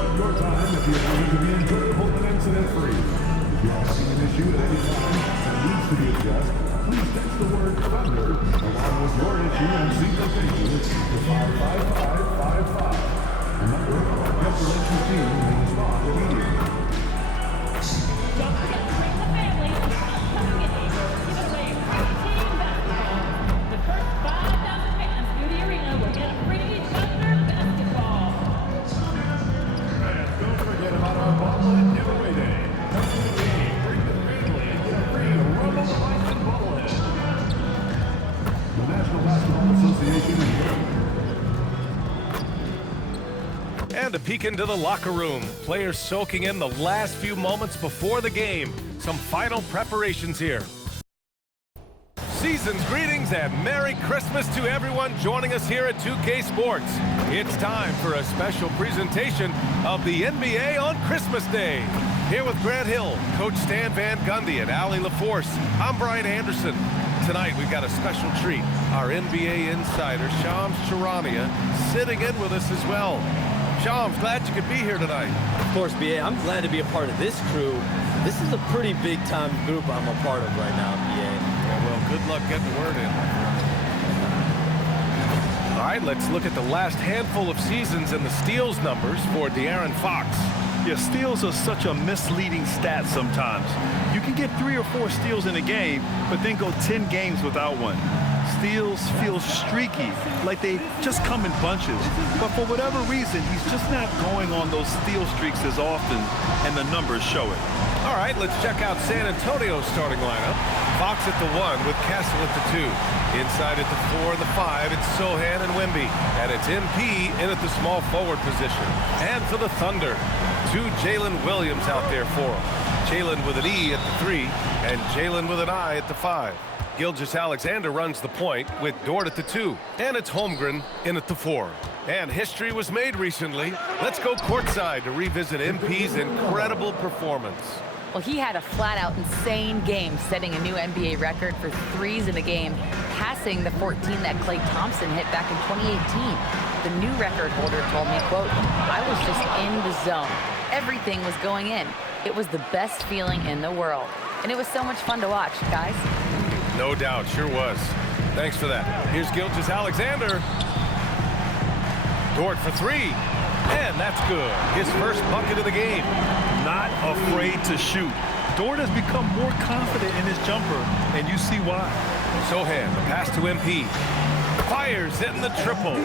want your time if you're going to be enjoyable and incident-free. If you're having an issue at any time and needs to be addressed, please text the word Thunder along with your issue and seat location to 55555. Remember, our guest relations team will respond immediately. Don't forget to bring the family. Come get in. Give away free team basketball. The first 5,000 fans through the arena will get a free Thunder basketball. And don't forget about our bobblehead giveaway day. Come to the game, bring the family, and get a free Rumble Bison bobblehead. The National Basketball Association. And a peek into the locker room. Players soaking in the last few moments before the game. Some final preparations here. Season's greetings and Merry Christmas to everyone joining us here at 2K Sports. It's time for a special presentation of the NBA on Christmas Day. Here with Grant Hill, Coach Stan Van Gundy, and Allie LaForce, I'm Brian Anderson. Tonight we've got a special treat. Our NBA insider, Shams Charania, sitting in with us as well. Shams, glad you could be here tonight. Of course, BA, I'm glad to be a part of this crew. This is a pretty big-time group I'm a part of right now, BA. Yeah, well, good luck getting the word in. All right, let's look at the last handful of seasons and the steals numbers for De'Aaron Fox. Yeah, steals are such a misleading stat sometimes. You can get 3 or 4 steals in a game, but then go 10 games without one. Steals feel streaky, like they just come in bunches. But for whatever reason, he's just not going on those steal streaks as often, and the numbers show it. All right, let's check out San Antonio's starting lineup. Fox at the 1 with Kessel at the 2. Inside at the 4 and the 5, it's Sohan and Wemby. And it's MP in at the small forward position. And for the Thunder, 2 Jalen Williams out there for him. Jalen with an E at the 3, and Jalen with an I at the 5. Gilgeous-Alexander runs the point with Dort at the 2. And it's Holmgren in at the 4. And history was made recently. Let's go courtside to revisit MP's incredible performance. Well, he had a flat-out insane game, setting a new NBA record for threes in a game, passing the 14 that Klay Thompson hit back in 2018. The new record holder told me, quote, "I was just in the zone. Everything was going in. It was the best feeling in the world. And it was so much fun to watch, guys." No doubt, sure was. Thanks for that. Here's Gilgeous-Alexander. Dort for 3. And that's good. His first bucket of the game. Not afraid to shoot. Dort has become more confident in his jumper, and you see why. Sohan, the pass to MP. Fires, hitting the triple.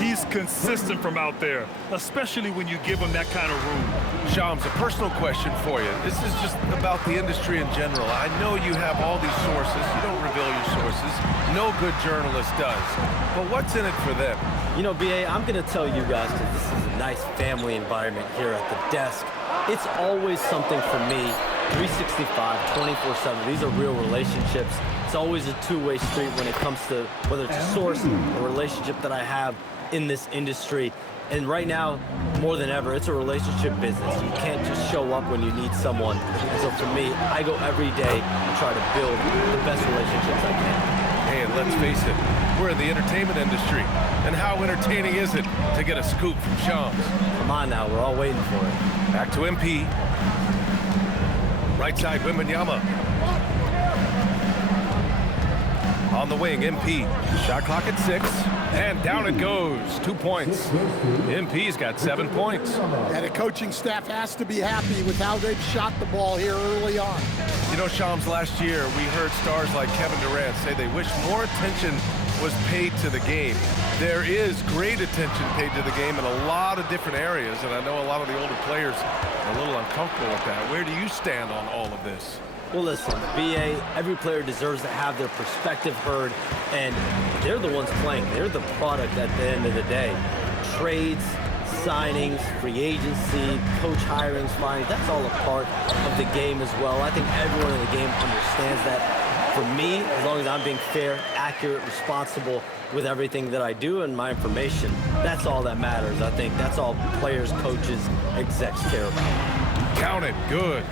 He's consistent from out there, especially when you give him that kind of room. Shams, a personal question for you. This is just about the industry in general. I know you have all these sources. You don't reveal your sources. No good journalist does. But what's in it for them? You know, BA, I'm going to tell you guys, because this is a nice family environment here at the desk. It's always something for me, 365, 24/7. These are real relationships. It's always a two-way street when it comes to whether it's a source, a relationship that I have in this industry. And right now, more than ever, it's a relationship business. You can't just show up when you need someone. And so for me, I go every day and try to build the best relationships I can. Hey, and let's face it, we're in the entertainment industry. And how entertaining is it to get a scoop from Shams? Come on now, we're all waiting for it. Back to MP. Right side, Wembanyama. On the wing, MP. Shot clock at 6. And down it goes. 2 points. MP's got 7 points. And the coaching staff has to be happy with how they've shot the ball here early on. You know, Shams, last year we heard stars like Kevin Durant say they wish more attention was paid to the game. There is great attention paid to the game in a lot of different areas, and I know a lot of the older players are a little uncomfortable with that. Where do you stand on all of this? Well, listen, BA, every player deserves to have their perspective heard, and they're the ones playing. They're the product at the end of the day. Trades, signings, free agency, coach hirings, firings, that's all a part of the game as well. I think everyone in the game understands that. For me, as long as I'm being fair, accurate, responsible with everything that I do and my information, that's all that matters. I think that's all players, coaches, execs care about. Count it. Good.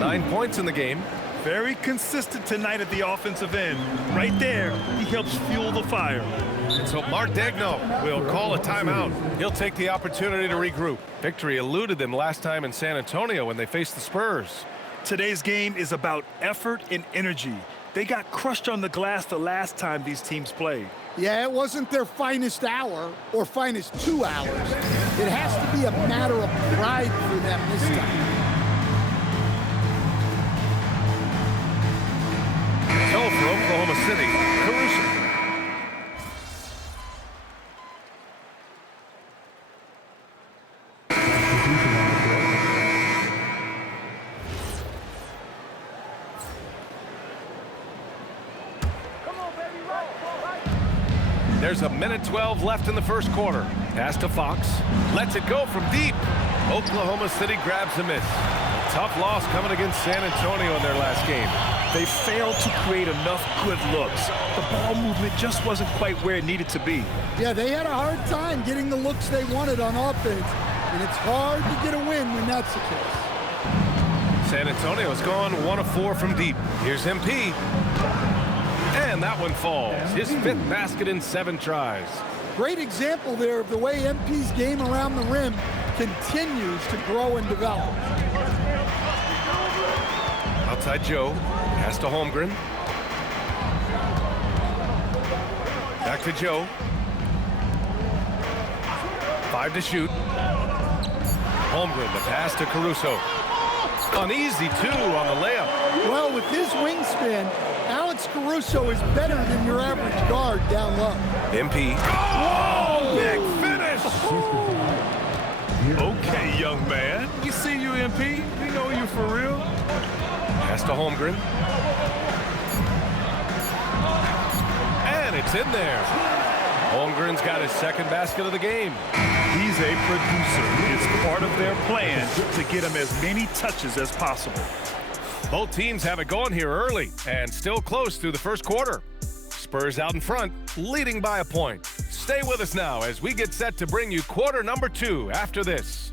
9 points in the game. Very consistent tonight at the offensive end. Right there, he helps fuel the fire. And so Mark Degno will call a timeout. He'll take the opportunity to regroup. Victory eluded them last time in San Antonio when they faced the Spurs. Today's game is about effort and energy. They got crushed on the glass the last time these teams played. Yeah, it wasn't their finest hour or finest 2 hours. It has to be a matter of pride for them this time. So for Oklahoma City, Caruso. There's 1:12 left in the first quarter. Pass to Fox. Lets it go from deep. Oklahoma City grabs a miss. A tough loss coming against San Antonio in their last game. They failed to create enough good looks. The ball movement just wasn't quite where it needed to be. Yeah, they had a hard time getting the looks they wanted on offense, and it's hard to get a win when that's the case. San Antonio's gone 1 of 4 from deep. Here's MP. And that one falls. His 5th basket in 7 tries. Great example there of the way MP's game around the rim continues to grow and develop. Outside Joe. Pass to Holmgren. Back to Joe. 5 to shoot. Holmgren, the pass to Caruso. Uneasy, 2 on the layup. Well, with his wingspan, Alex Caruso is better than your average guard down low. MP. Oh, big finish! Okay, young man. We see you, MP. We know you for real. Pass to Holmgren. And it's in there. Holmgren's got his 2nd basket of the game. He's a producer. It's part of their plan to get him as many touches as possible. Both teams have it going here early and still close through the first quarter. Spurs out in front, leading by a point. Stay with us now as we get set to bring you quarter number 2 after this.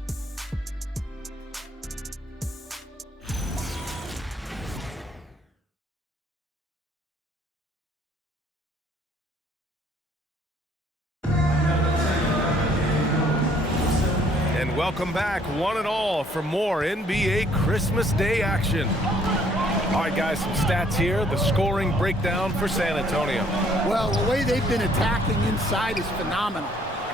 And welcome back, one and all, for more NBA Christmas Day action. All right, guys, some stats here. The scoring breakdown for San Antonio. Well, the way they've been attacking inside is phenomenal.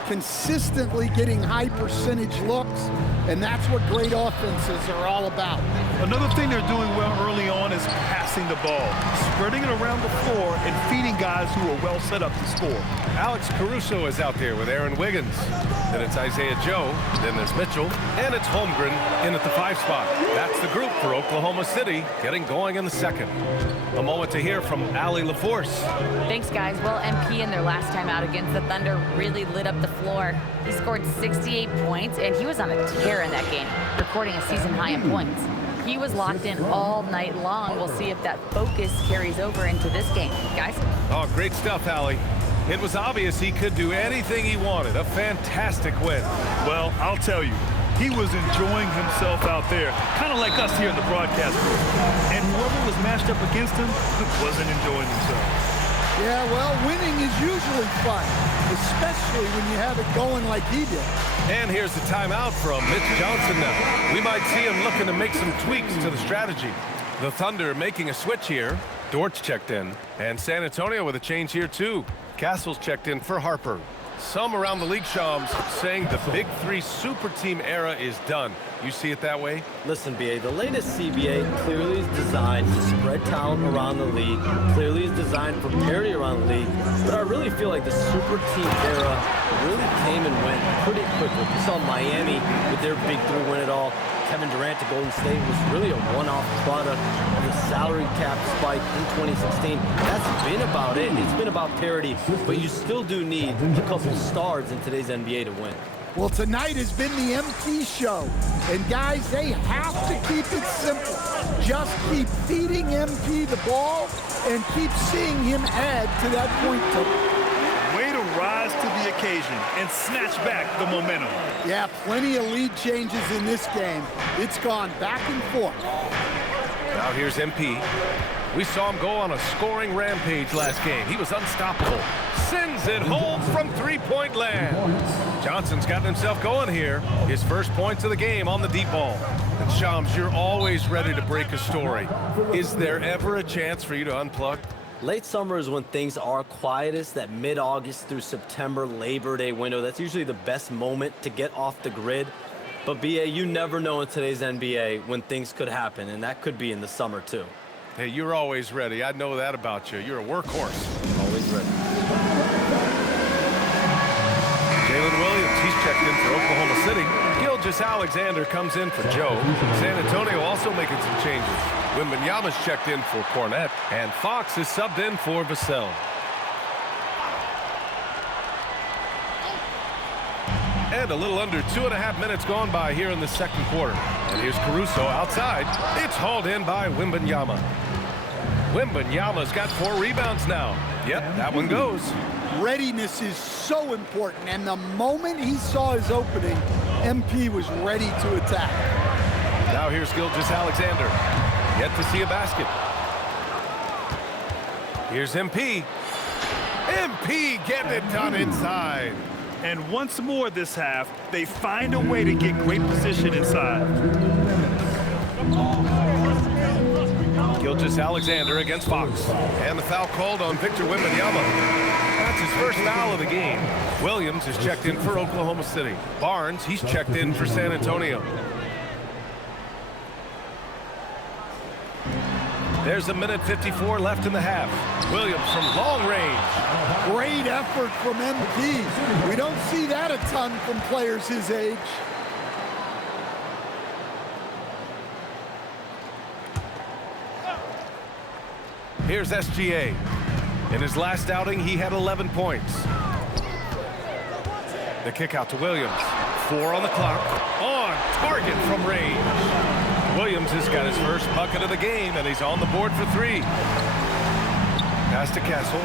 Consistently getting high percentage looks, and that's what great offenses are all about. Another thing they're doing well early on is passing the ball, spreading it around the floor and feeding guys who are well set up to score. Alex Caruso is out there with Aaron Wiggins. Then it's Isaiah Joe. Then there's Mitchell. And it's Holmgren in at the 5 spot. That's the group for Oklahoma City getting going in the second. A moment to hear from Allie LaForce. Thanks, guys. Well, MP in their last time out against the Thunder really lit up the floor. He scored 68 points, and he was on a tear in that game, recording a season high in points. He was locked in all night long. We'll see if that focus carries over into this game. Guys? Oh, great stuff, Allie. It was obvious he could do anything he wanted. A fantastic win. Well, I'll tell you, he was enjoying himself out there, kind of like us here in the broadcast booth. And whoever was matched up against him wasn't enjoying themselves. Yeah, well, winning is usually fun, especially when you have it going like he did. And here's the timeout from Mitch Johnson now. We might see him looking to make some tweaks to the strategy. The Thunder making a switch here. Dortch checked in. And San Antonio with a change here, too. Castle's checked in for Harper. Some around the league, Shams, saying the Big 3 super team era is done. You see it that way? Listen, BA, the latest CBA clearly is designed to spread talent around the league, clearly is designed for parity around the league, but I really feel like the super team era really came and went pretty quickly. We saw Miami with their Big 3 win it all. Kevin Durant to Golden State was really a one-off product of the salary cap spike in 2016. That's been about it. It's been about parity, but you still do need a couple stars in today's NBA to win. Well, tonight has been the MP show. And guys, they have to keep it simple. Just keep feeding MP the ball and keep seeing him add to that point total. Way to rise to the occasion and snatch back the momentum. Yeah, plenty of lead changes in this game. It's gone back and forth. Now here's MP. We saw him go on a scoring rampage last game. He was unstoppable. Sends it home from three-point land. Johnson's gotten himself going here. His first points of the game on the deep ball. And Shams, you're always ready to break a story. Is there ever a chance for you to unplug? Late summer is when things are quietest, that mid-August through September Labor Day window. That's usually the best moment to get off the grid. But BA, you never know in today's NBA when things could happen, and that could be in the summer too. Hey, you're always ready. I know that about you. You're a workhorse. Always ready. Jalen Williams, he's checked in for Oklahoma City. Gilgeous-Alexander comes in for Joe. San Antonio also making some changes. Wembanyama's checked in for Cornette. And Fox is subbed in for Vassell. And a little under 2.5 minutes gone by here in the second quarter. And here's Caruso outside. It's hauled in by Wembanyama. Wembanyama's got 4 rebounds now. Yep, that one goes. Readiness is so important, and the moment he saw his opening, MP was ready to attack. Now here's Gilgeous-Alexander. Yet to see a basket. Here's MP. MP getting it done inside. And once more this half, they find a way to get great position inside. Gilgeous-Alexander against Fox. And the foul called on Victor Wembanyama. That's his first foul of the game. Williams is checked in for Oklahoma City. Barnes, he's checked in for San Antonio. There's a minute 54 left in the half. Williams from long range. Great effort from MP. We don't see that a ton from players his age. Here's SGA. In his last outing, he had 11 points. The kick out to Williams. 4 on the clock. On target from range. Williams has got his first bucket of the game, and he's on the board for 3. Pass to Castle.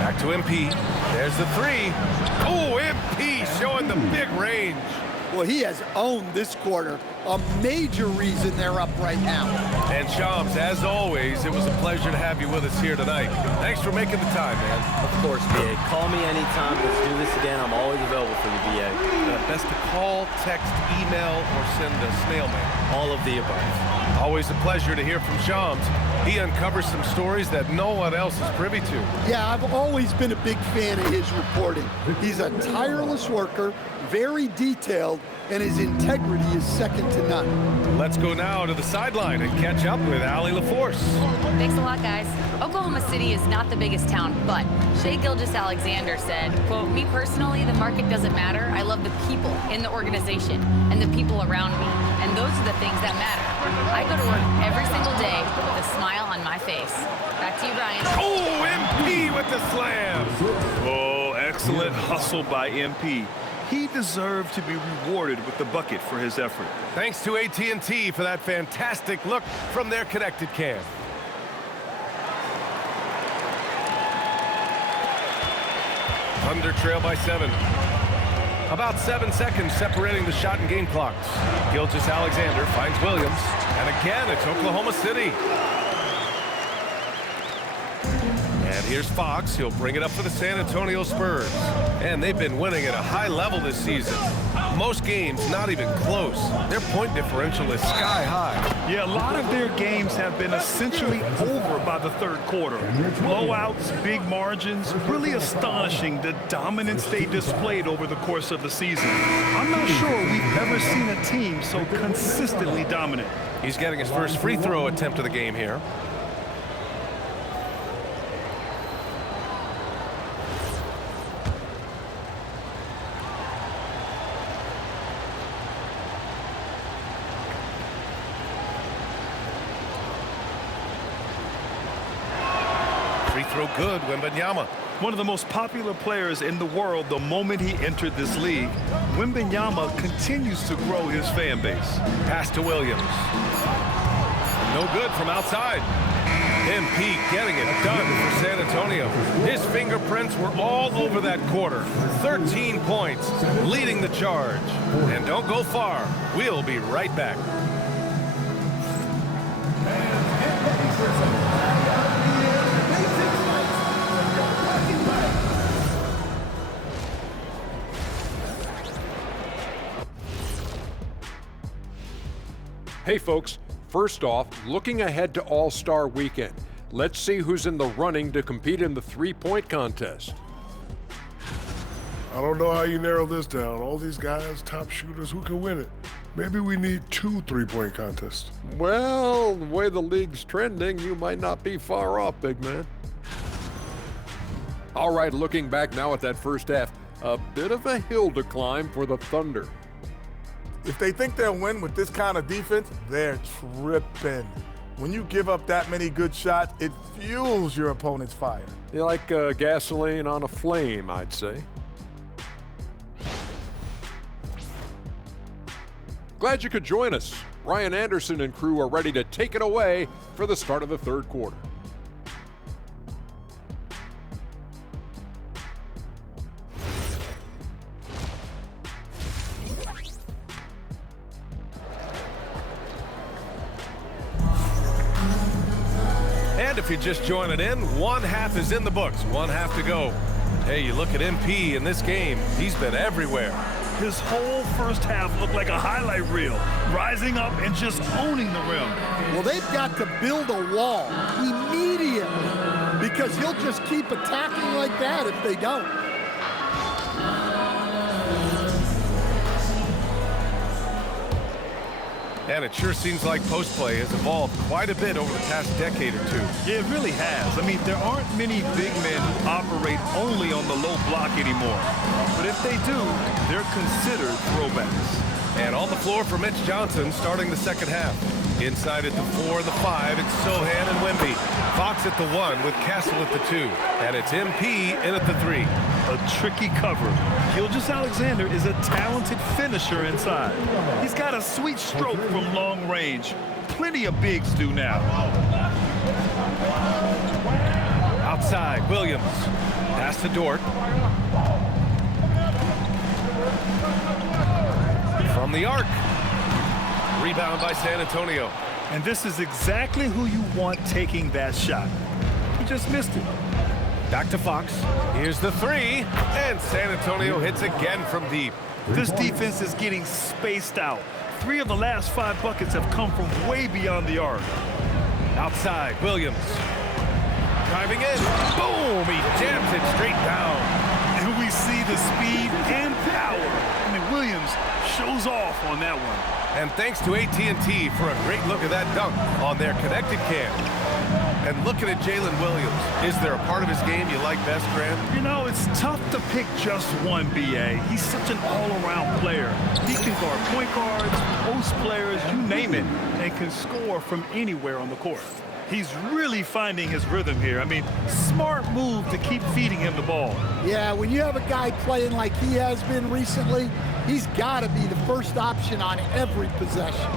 Back to MP. There's the 3. Oh, MP showing the big range. Well, he has owned this quarter. A major reason they're up right now. And Shams, as always, it was a pleasure to have you with us here tonight. Thanks for making the time, man. Of course, BA. Call me anytime. Let's do this again. I'm always available for you, BA. Best to call, text, email, or send a snail mail. All of the above. Always a pleasure to hear from Shams. He uncovers some stories that no one else is privy to. Yeah, I've always been a big fan of his reporting. He's a tireless worker, very detailed, and his integrity is second to none. Let's go now to the sideline and catch up with Allie LaForce. Thanks a lot, guys. Oklahoma City is not the biggest town, but Shai Gilgeous-Alexander said, quote, "Me personally, the market doesn't matter. I love the people in the organization and the people around me, and those are the things that matter. I go to work every single day with a smile on my face." Back to you, Brian. Oh, MP with the slam. Oh, excellent hustle by MP. He deserved to be rewarded with the bucket for his effort. Thanks to AT&T for that fantastic look from their connected cam. Thunder trail by 7. About 7 seconds separating the shot and game clocks. Gilgeous-Alexander finds Williams. And again, it's Oklahoma City. And here's Fox. He'll bring it up for the San Antonio Spurs. And they've been winning at a high level this season. Most games not even close. Their point differential is sky high. Yeah, a lot of their games have been essentially over by the third quarter. Blowouts, big margins, really astonishing the dominance they displayed over the course of the season. I'm not sure we've ever seen a team so consistently dominant. He's getting his first free throw attempt of the game here. Free throw good, Wembanyama. One of the most popular players in the world the moment he entered this league, Wembanyama continues to grow his fan base. Pass to Williams. No good from outside. MP getting it done for San Antonio. His fingerprints were all over that quarter. 13 points, leading the charge. And don't go far. We'll be right back. Hey folks, first off, looking ahead to All-Star Weekend, let's see who's in the running to compete in the three-point contest. I don't know how you narrow this down. All these guys, top shooters, who can win it? Maybe we need 2 three-point contests. Well, the way the league's trending, you might not be far off, big man. All right, looking back now at that first half, a bit of a hill to climb for the Thunder. If they think they'll win with this kind of defense, they're tripping. When you give up that many good shots, it fuels your opponent's fire. You're like gasoline on a flame, I'd say. Glad you could join us. Ryan Anderson and crew are ready to take it away for the start of the third quarter. And if you're just joining in, one half is in the books, one half to go. Hey, you look at MP in this game, he's been everywhere. His whole first half looked like a highlight reel, rising up and just owning the rim. Well, they've got to build a wall immediately because he'll just keep attacking like that if they don't. And it sure seems like post play has evolved quite a bit over the past decade or two. Yeah, it really has. I mean, there aren't many big men who operate only on the low block anymore. But if they do, they're considered throwbacks. And on the floor for Mitch Johnson starting the second half. Inside at the 4 and the 5, it's Sohan and Wemby. Fox at the 1 with Castle at the 2. And it's MP in at the 3. A tricky cover. Gilgeous-Alexander is a talented finisher inside. He's got a sweet stroke from long range. Plenty of bigs do now. Outside, Williams. Pass to Dort. From the arc. Rebound by San Antonio. And this is exactly who you want taking that shot. He just missed it. Back to Fox. Here's the 3. And San Antonio hits again from deep. This defense is getting spaced out. 3 of the last 5 buckets have come from way beyond the arc. Outside, Williams. Driving in. Boom! He jams it straight down. And we see the speed and power. I mean, Williams shows off on that one. And thanks to AT&T for a great look at that dunk on their connected cam. And looking at Jalen Williams, is there a part of his game you like best, Grant? You know, it's tough to pick just one, B.A. He's such an all-around player. He can guard point guards, post players, you name it, and can score from anywhere on the court. He's really finding his rhythm here. I mean, smart move to keep feeding him the ball. Yeah, when you have a guy playing like he has been recently, he's got to be the first option on every possession.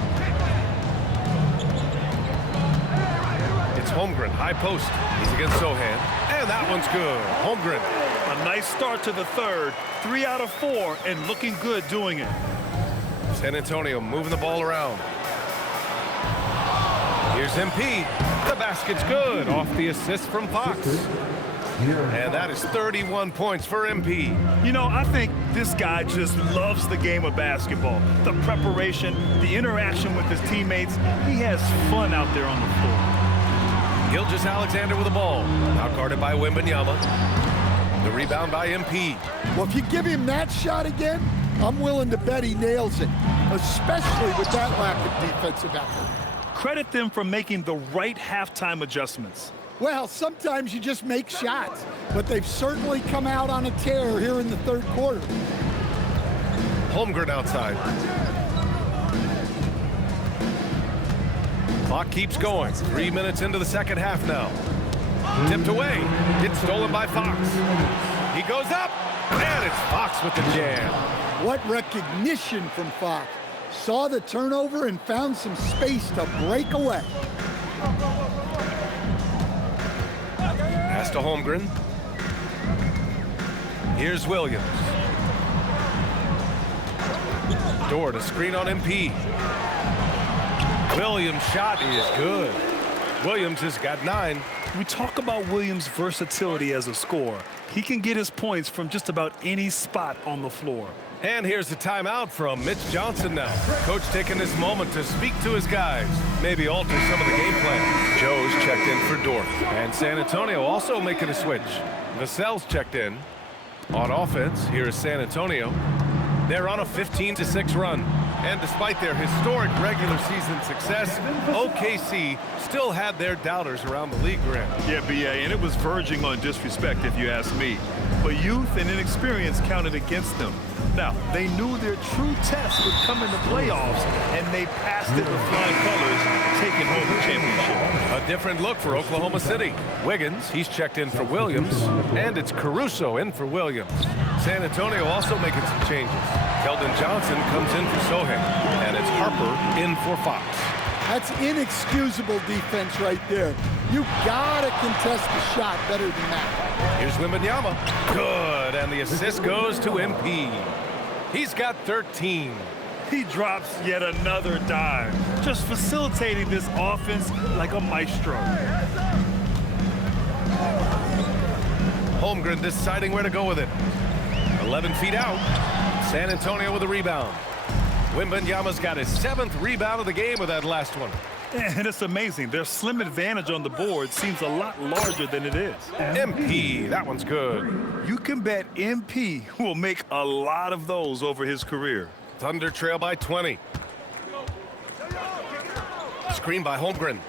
It's Holmgren, high post. He's against Sohan, and that one's good. Holmgren. A nice start to the third. 3 out of 4, and looking good doing it. San Antonio moving the ball around. Here's MP. The basket's good off the assist from Fox. And that is 31 points for MP. You know, I think this guy just loves the game of basketball. The preparation, the interaction with his teammates. He has fun out there on the floor. Gilgeous-Alexander with the ball. Now guarded by Wembanyama. The rebound by MP. Well, if you give him that shot again, I'm willing to bet he nails it, especially with that lack of defensive effort. Credit them for making the right halftime adjustments. Well, sometimes you just make shots, but they've certainly come out on a tear here in the third quarter. Holmgren outside. Clock keeps going. 3 minutes into the second half now. Tipped away. It's stolen by Fox. He goes up, and it's Fox with the jam. What recognition from Fox. Saw the turnover and found some space to break away. Pass to Holmgren. Here's Williams. Dort, a screen on MP. Williams' shot is good. Williams has got 9. We talk about Williams' versatility as a scorer. He can get his points from just about any spot on the floor. And here's the timeout from Mitch Johnson now. Coach taking this moment to speak to his guys, maybe alter some of the game plan. Joe's checked in for Dort. And San Antonio also making a switch. Vassell's checked in. On offense, here is San Antonio. They're on a 15-6 run. And despite their historic regular season success, OKC still had their doubters around the league, Grant. Yeah, BA, and it was verging on disrespect if you ask me. But youth and inexperience counted against them. Now, they knew their true test would come in the playoffs, and they passed it with flying colors, taking home the championship. A different look for Oklahoma City. Wiggins, he's checked in for Williams, and it's Caruso in for Williams. San Antonio also making some changes. Keldon Johnson comes in for Sohan, and it's Harper in for Fox. That's inexcusable defense right there. You gotta contest the shot better than that. Here's Wembanyama. Good, and the assist goes to MP. He's got 13. He drops yet another dime, just facilitating this offense like a maestro. Holmgren deciding where to go with it. 11 feet out. San Antonio with a rebound. Wembanyama's got his 7th rebound of the game with that last one. And it's amazing. Their slim advantage on the board seems a lot larger than it is. MP, that one's good. You can bet MP will make a lot of those over his career. Thunder trail by 20. Screen by Holmgren.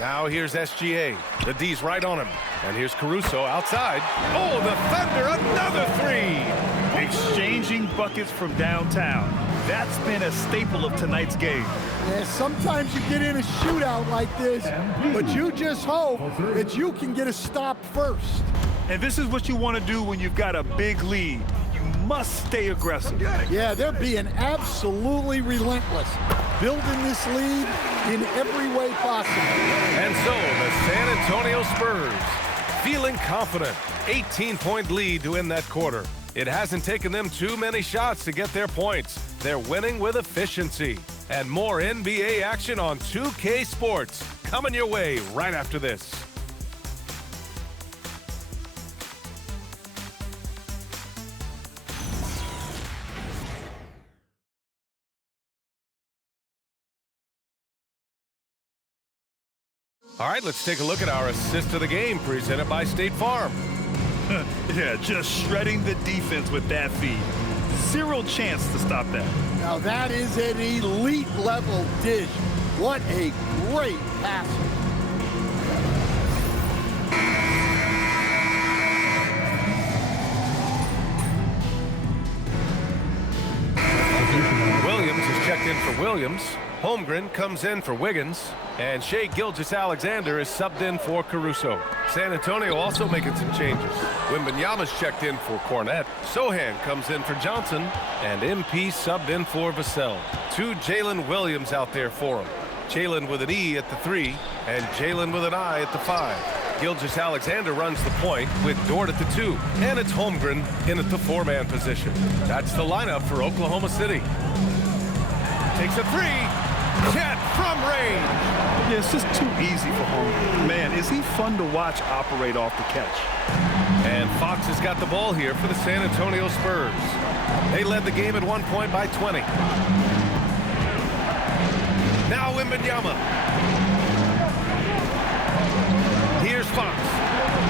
Now here's SGA. The D's right on him. And here's Caruso outside. Oh, the Thunder, another 3. Exchanging buckets from downtown. That's been a staple of tonight's game. Yeah, sometimes you get in a shootout like this, but you just hope that you can get a stop first. And this is what you want to do when you've got a big lead. You must stay aggressive. Yeah, they're being absolutely relentless, building this lead in every way possible. And so the San Antonio Spurs feeling confident. 18-point lead to end that quarter. It hasn't taken them too many shots to get their points. They're winning with efficiency. And more NBA action on 2K Sports coming your way right after this. All right, let's take a look at our assist of the game presented by State Farm. Yeah, just shredding the defense with that feed. Zero chance to stop that. Now that is an elite level dish. What a great pass. Williams is checked in for Williams. Holmgren comes in for Wiggins. And Shai Gilgeous-Alexander is subbed in for Caruso. San Antonio also making some changes. Wembanyama's checked in for Cornette. Sohan comes in for Johnson. And MP subbed in for Vassell. 2 Jalen Williams out there for him. Jalen with an E at the 3 and Jalen with an I at the 5. Gilgeous-Alexander runs the point with Dort at the 2. And it's Holmgren in at the 4-man position. That's the lineup for Oklahoma City. Takes a 3. Cat from range. Yeah, it's just too easy for Holmgren. Man, is he fun to watch operate off the catch. And Fox has got the ball here for the San Antonio Spurs. They led the game at 1 point by 20. Now Wembanyama. Here's Fox.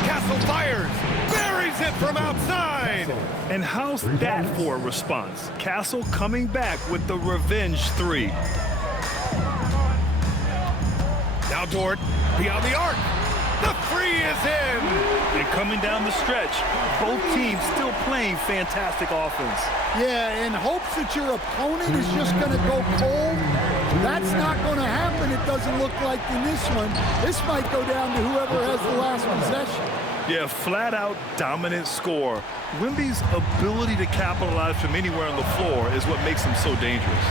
Castle fires. Buries it from outside. And how's that for a response? Castle coming back with the revenge 3. Now Dort beyond the arc. The 3 is in. And coming down the stretch, both teams still playing fantastic offense. Yeah, in hopes that your opponent is just going to go cold. That's not going to happen, it doesn't look like in this one. This might go down to whoever has the last possession. Yeah, flat-out dominant score. Wemby's ability to capitalize from anywhere on the floor is what makes him so dangerous.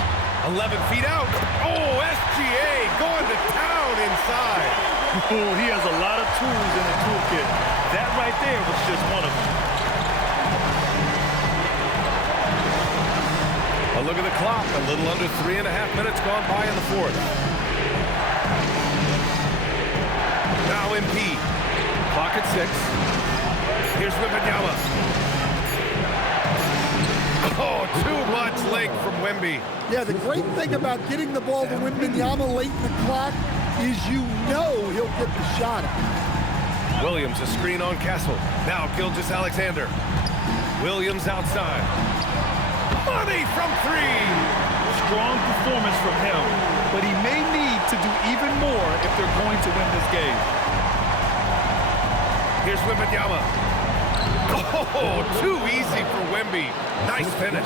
11 feet out. Oh, SGA going to town inside. Oh, he has a lot of tools in the toolkit. That right there was just one of them. A look at the clock. A little under 3.5 minutes gone by in the fourth. Now MP. Clock at 6. Here's Wembanyama. Oh, too much length from Wemby. Yeah, the great thing about getting the ball to Wembanyama late in the clock is you know he'll get the shot. Williams, a screen on Castle. Now Gilgeous-Alexander. Williams outside. Money from 3. Strong performance from him, but he may need to do even more if they're going to win this game. Here's Wembanyama. Oh, too easy for Wemby. Nice finish.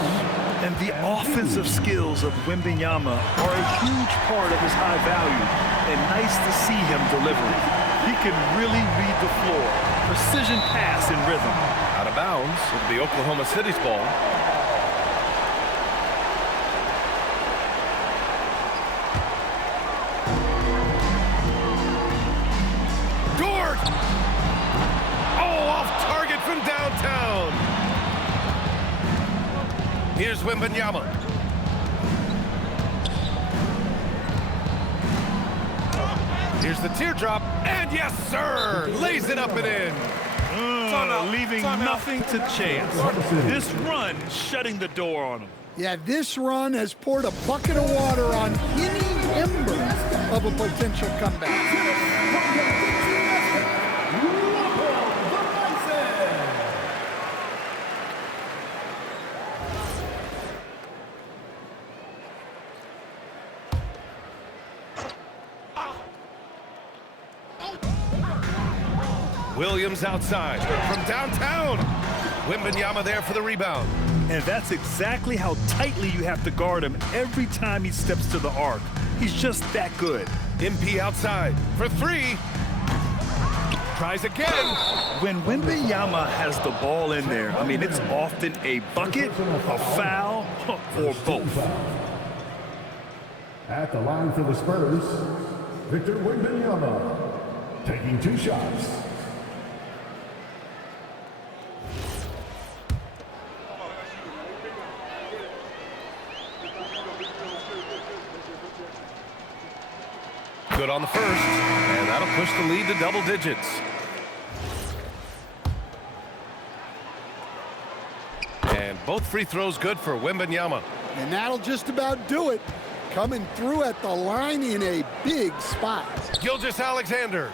And the offensive skills of Wembanyama are a huge part of his high value, and nice to see him delivering. He can really read the floor. Precision pass and rhythm. Out of bounds. It'll be Oklahoma City's ball. Dort! Oh, off target from downtown. Here's Wembanyama. Here's the teardrop, and yes, sir! Lays it up and in. Leaving nothing to chance. This run shutting the door on him. Yeah, this run has poured a bucket of water on any ember of a potential comeback. Williams outside from downtown. Wembanyama there for the rebound. And that's exactly how tightly you have to guard him every time he steps to the arc. He's just that good. MP outside for 3. Tries again. When Wembanyama has the ball in there, I mean, it's often a bucket, a foul, or both. At the line for the Spurs, Victor Wembanyama, taking 2 shots. Good on the first, and that'll push the lead to double digits. And both free throws good for Wembanyama. And that'll just about do it. Coming through at the line in a big spot. Gilgeous-Alexander.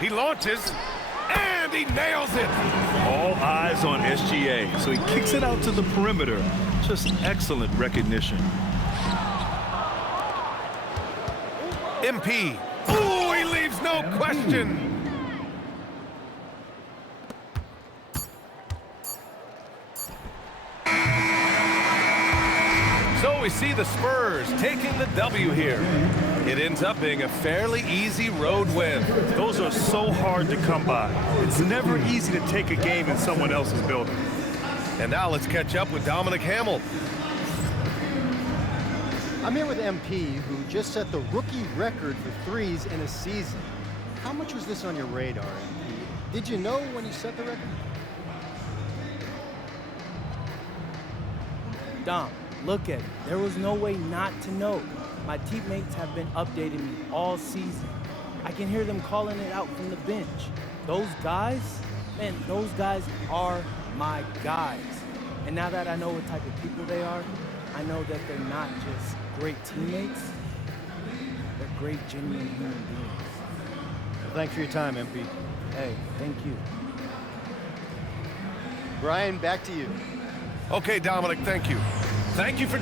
He launches, and he nails it. All eyes on SGA, so he kicks it out to the perimeter. Just excellent recognition. MP. Oh, he leaves no question. So we see the Spurs taking the W here. It ends up being a fairly easy road win. Those are so hard to come by. It's never easy to take a game in someone else's building. And now let's catch up with Dominic Hamill. I'm here with MP, who just set the rookie record for threes in a season. How much was this on your radar, MP? Did you know when you set the record? Dom, look at it. There was no way not to know. My teammates have been updating me all season. I can hear them calling it out from the bench. Those guys, man, those guys are my guys. And now that I know what type of people they are, I know that they're not just great teammates, they're great, genuine human beings. Well, thanks for your time, MP. Hey, thank you. Brian, back to you. Okay, Dominic, thank you. Thank you for...